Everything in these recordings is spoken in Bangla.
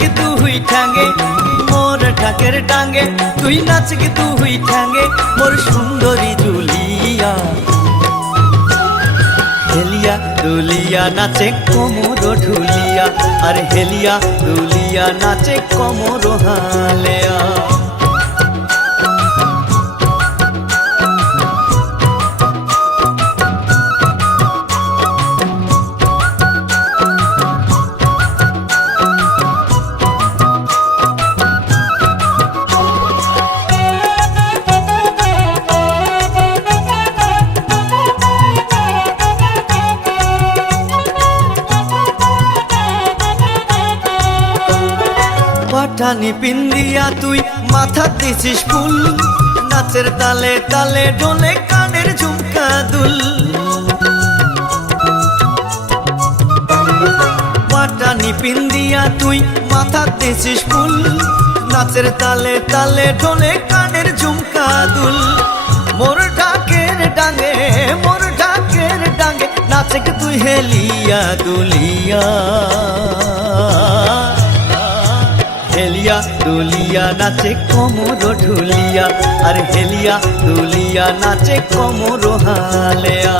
গে তুই ঠ্যাঙ্গে মোর ঢাকের ডাঙ্গে, তুই নাচ গে তুই ঠ্যাঙ্গে মোর সুন্দরী জুলিয়া। হেলিয়া দুলিয়া নাচে কোমর ঢুলিয়া, আর হেলিয়া দুলিয়া নাচে কোমর হালেয়া। পাঠানি পিন্দিয়া তুই মাথা দিছিস ফুল, নাচের তালে তালে ডোলে কানের ঝুমকা দুল। পাঠানি পিন্দিয়া তুই মাথা দিছিস ফুল, নাচের তালে তালে ডোলে কানের ঝুমকা দুল। মোর ঢাকের ডাঙ্গে মোর ঢাকের ডাঙ্গে নাচে তুই হেলিয়া দুলিয়া। হেলিয়া দুলিয়া নাচে কোমর ঢুলিয়া, আর হেলিয়া দুলিয়া নাচে কোমর হালেয়া।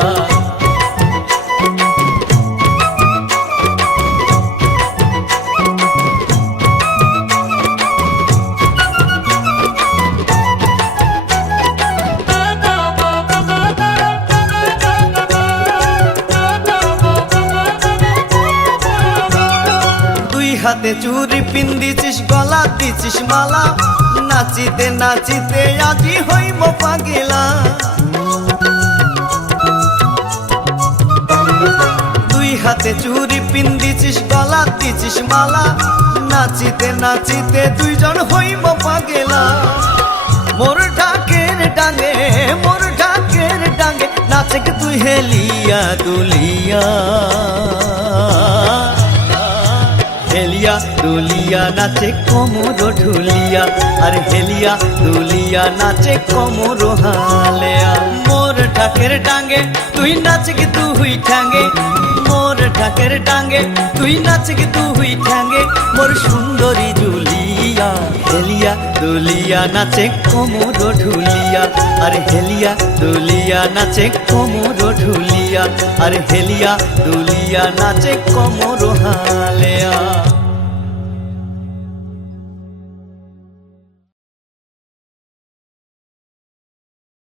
হাতে চুরি পিন্দিছিস গলা দিছিস মালা, নাচিতে নাচিতে আজি হইব পাগিলা। দুই হাতে চুরি পিন্দিছিস গলা দিছিস মালা, নাচিতে নাচিতে দুইজন হইব পাগিলা। মোর ঢাকের ডাঙ্গে মোর ঢাকের ডাঙ্গে নাচে তুই হেলিয়া দুলিয়া। হেলিয়া দুলিয়া নাচে কোমর ঢুলিয়া, আর হেলিয়া দুলিয়া নাচে কোমর হালেয়া। মোর ঢাকের ডাঙ্গে তুই নাচ গে তুই ঠ্যাঙ্গে, মোর ঢাকের ডাঙ্গে তুই নাচ গে তুই ঠ্যাঙ্গে মোর সুন্দরী জুলিয়া। হেলিয়া দুলিয়া নাচে কোমর ঢুলিয়া, আর হেলিয়া দুলিয়া নাচে কোমর ঢুলিয়া, আর হেলিয়া দুলিয়া নাচে কোমর হালেয়া।